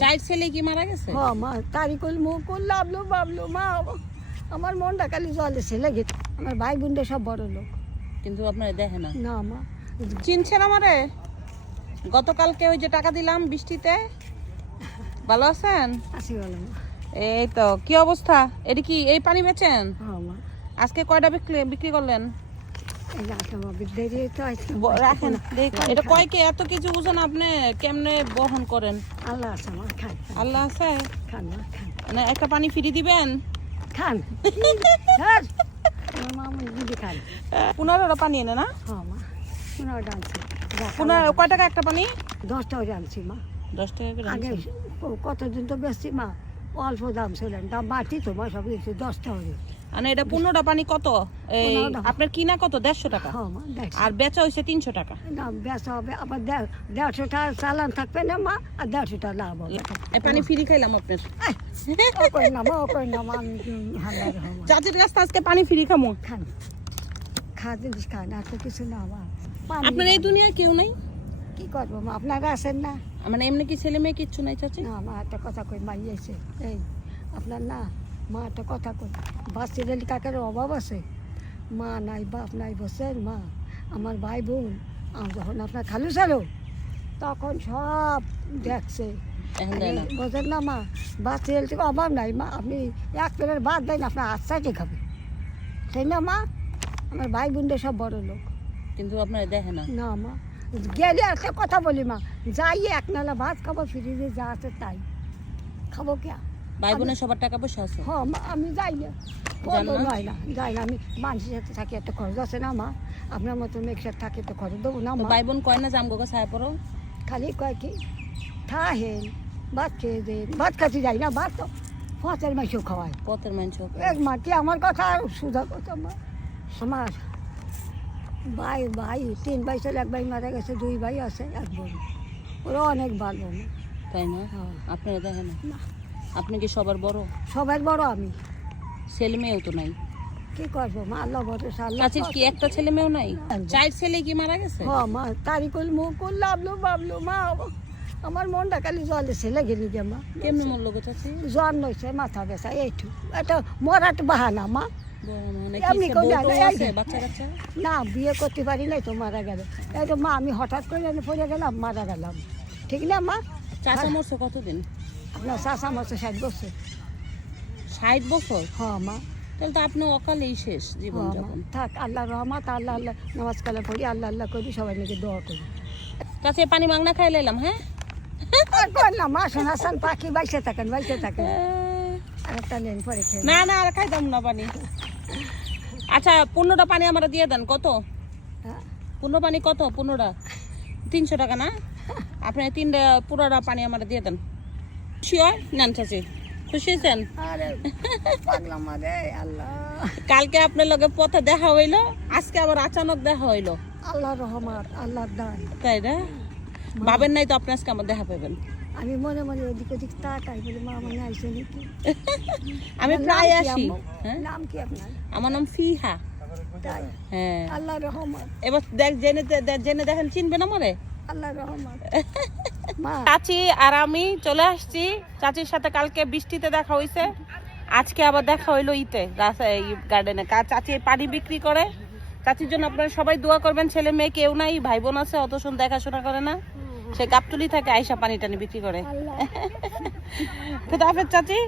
চার ছেলে কি মারা গেছে? হ্যাঁ মা তারিকুল মুকুল লাভলু বাবলু মা আমার মনটা খালি জলে ছেলে গেছে। আমার ভাই বোনটা সব বড় লোক, কিন্তু আপনারা দেখে না। না মা চিনছেন আমারে? গতকালকে ওই যে টাকা দিলাম বৃষ্টিতে, ভালো আছেন? আসি বলো মা। এই তো কি অবস্থা? এটা কি এই পানি বেচেন? হ্যাঁ মা আজকে কয়টা বিক্রি করলেন? এই যে আসলাম দেরি তো আজকে রাখেন এটা কয় কে এত কিছু বুঝেন আপনি কেমনে বহন করেন? আল্লাহ আছে মা, খান আল্লাহ আছে। খান মা খান মানে একটা পানি ফ্রি দিবেন? খান হ্যাঁ আমার মা আমার দিদি খান। 15টা পানি এনে না? হ্যাঁ মা 15 জানছি 15 কয় টাকা একটা পানি? 10 টাকা জানছি মা। 10 টাকা করে আগে আনছেন। কতদিন তো বেশি মা, অল্প দাম ছিল, দাম বাড়তি তো মা, সব কিছু 10 টাকা করে। মানে এটা 15টা পানি কত? এই 15 টাকা। আপনার কিনা কত? 150 টাকা। হ্যাঁ মা দেখছি আর বেচা হইছে 300 টাকা। না বেচা হবে আবার 150 টাকা চালান থাকবে না মা, আর 150 টাকা লাভ হবে। এই পানি ফ্রি খাইলাম আপনার। ও কই না মা, ও কই না মা, আমি হাজার হম চাচির কাছে আজকে পানি ফ্রি খামু। খান খা জিনিস খান, আর তো কিছু না মা। পানি আপনার এই দুনিয়ায় কেউ নাই? কি করবো মা, আপনারা আছেন না? মানে এমনি কি ছেলে মেয়ে কিচ্ছু নাই চাচি? না মা একটা কথা কই, মা ইয়েছে এই আপনার না, মা একটা কথা কই, বাচ্চাদের কাকের অভাব আছে, মা নাই বাপ নাই বসেন মা। আমার ভাই বোন যখন আপনার খালু ছিল তখন সব দেখছে, এখন দেয় না। বোঝেন না মা, বাচ্চাদের থেকে অভাব নাই মা। আপনি এক প্লেট ভাত দেন আপনার হাত চাইতে খাবে, তাই না মা? আমার ভাই বোনদের সব বড় লোক, কিন্তু আপনারা দেখে না। না মা গেলে একটা কথা বলি মা, যাই এক নালা ভাত খাবো, ফ্রিজে যা আছে তাই খাবো কে? ভাই বোনের সবার টাকা পয়সা আছে? হ্যাঁ মা আমি যাই না, যান না? যাই না আমি মানুষের সাথে থাকি, একটা খরচ আছে না মা, আপনার মতো মেয়ের সাথে থাকি তো খরচ দেবো না তো মা। ভাই বোন কয় না জামগো ছায়া পড়ো? খালি কয় কি থাহেন ভাত খেয়ে দেন, ভাত খাতে যাই না, ভাত তো ফসের মাইসও খাওয়ায় পথের মাংস। এক মা, কি আমার কথা আর সুধা কথা মা। আমার ভাই 3 ভাই ছিল, এক ভাই মারা গেছে, 2 ভাই আছে, এক বোন, ওরা অনেক ভালো মা। তাই না? হ্যাঁ আপনারা দেখে না। না, আপনি কি সবার বড়? সবার বড় আমি, ছেলে মেয়েও তো নাই। কি করবো মা, আল্লাহ ভরসা আল্লাহ। চাচির কি একটা ছেলে মেয়েও নাই? চার ছেলে কি মারা গেছে? হ্যাঁ মা তারিকুল মুকুল লাভলু বাবলু মা আমার মনটা খালি জলে ছেলে গেলি গে মা। কেমনে মরলো গো চাচি? জ্বর নইছে, মাথা ব্যথা, এইটু এটা মরাট বাহানা মা। মানে এমনি কি করে বউ আগে টউ এই আছে, যে- বাচ্চা কাচ্চা? না বিয়ে করতে পারি নাই তো মারা গেল, এই তো মা আমি হঠাৎ করে পড়ে গেলাম, মারা গেলাম, ঠিক না মা? চাচা মরছে কতদিন? আপনার শাশা মাসে 60 বছর। 60 বছর? হ্যাঁ মা, তাহলে তো আপনি অকালেই শেষ জীবন হ্যাঁ মা যাপন। থাক, আল্লাহ রহমত, আল্লাহ আল্লাহ নামাজ কালা পড়ি, আল্লাহ আল্লাহ করি, সবাই নাকি দোয়া করি। চাচি পানি মাংনা খাই লাইলাম। হ্যাঁ আর করলাম মা, শোনাশান পাখি বাইসে থাকেন বাইসে থাকেন, আর একটা নেন পরে খেয়ে। না না আর খাইতাম না পানি। আচ্ছা 15টা পানি আমরা দিয়ে দেন। কত? হ্যাঁ। 15 পানি কত? 15টা 300 টাকা না? আপনি 3টা পুরোটা পানি আমরা দিয়ে দেন। খুশি হয়? নেন চাচি, খুশি হয়েছেন? আরে পাগলা মারে আল্লাহ, কালকে আপনার লগে পথে দেখা হইলো, আজকে আবার আচানক দেখা হইলো। আল্লাহ রহমত, আল্লাহর দান। তাই না? ভাবেন নাই তো আপনি আজকে আমার দেখা পাবেন। আমি মনে মনে ওদিক ওদিক তাকাই, বলি মা মনে আইসে নাকি। আমি নাম প্রায় কি আসি। আম্মু? হ্যাঁ নাম কি আপনার? আমার নাম ফিহা। তাই হ্যাঁ আল্লাহ রহমত, এবার জেনে দেখেন চিনবেন আমারে? আল্লাহ রহমত মা। চাচি আর আমি চলে আসছি। চাচির সাথে কালকে বৃষ্টিতে দেখা হইছে, আজকে আবার দেখা হইলো ইতে এই গার্ডেনে। চাচি পানি বিক্রি করে। চাচির জন্য আপনারা সবাই দোয়া করবেন। ছেলে মেয়ে কেউ নাই, ভাই বোন আছে, অত শুন দেখাশোনা করে না, সে গাবটুলি থাকে, আইসা পানি টানি বিক্রি করে। আল্লাহ খুদা হাফেজ চাচি।